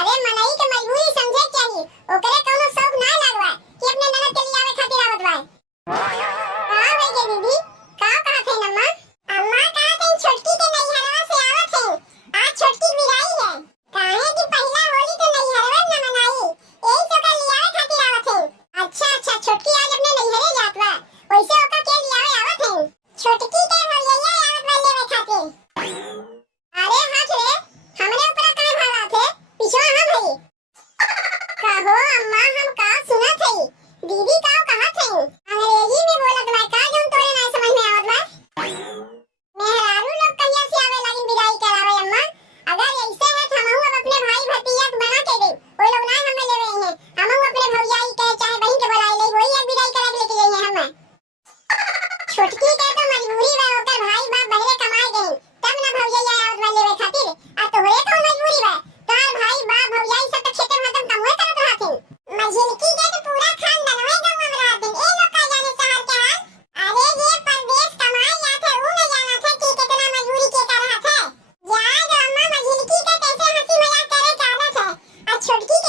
अरे मनई के मजबूरी समझे क्या ही ओकरे कोनो शौक ना लागवा कि अपने ननद के लिए आवे खातिर आवत बा। हां भाई के दीदी का कहत है अम्मा? अम्मा कहत है छोटकी के नैहरवा से आवत है। आज छोटकी विदाई है। काहे कि पहला होली तो नैहरवा न मनाई यही से ओकर लिए आवे खातिर आवत है। अच्छा अच्छा छोटकी आज अपने नैहरे जात बा वैसे ओकर के लिए आवे आवत है। छोटकी के भैया आवत बा लेवे खातिर। अरे हाथ रे हमरे ऊपर काहे भागत है? पिछवा हम है। कहो अम्मा हम का सुनत है। दीदी का कहत है अंग्रेजी में बोलत बा का जोन तोरे ना समझ में आवत बा। मेहरारू लोग कहिया से आवे लागिन विदाई करावे अम्मा। अगर ऐसे है तो हमहू अब अपने भाई भतीजा के बना के दे ओई लोग ना हमें लेवे हैं। हमहू अपने भौजाई के चाहे बहन के बुला ले वही एक विदाई करा के लेके जाइए हम। छोटकी के तो मजबूरी बा ओकर भाई बाप बहरे कमाए गए तब ना भौजाई आवत बा लेवे खातिर। आ तोहरे तो मजबूरी बा तार भाई बाप भौजाई सब तो खेते में तुम कमवे करत रहथिन। मझिलकी के तो पूरा खानदानवे गांव में रहथिन। ए लोग का जाने शहर के हाल। अरे ये परदेश कमाए जात है ऊ न जानत है कि कितना मजबूरी के कर रहत है। याद अम्मा मझिलकी के कैसे हंसी मजाक करे के आदत है। आ छोटकी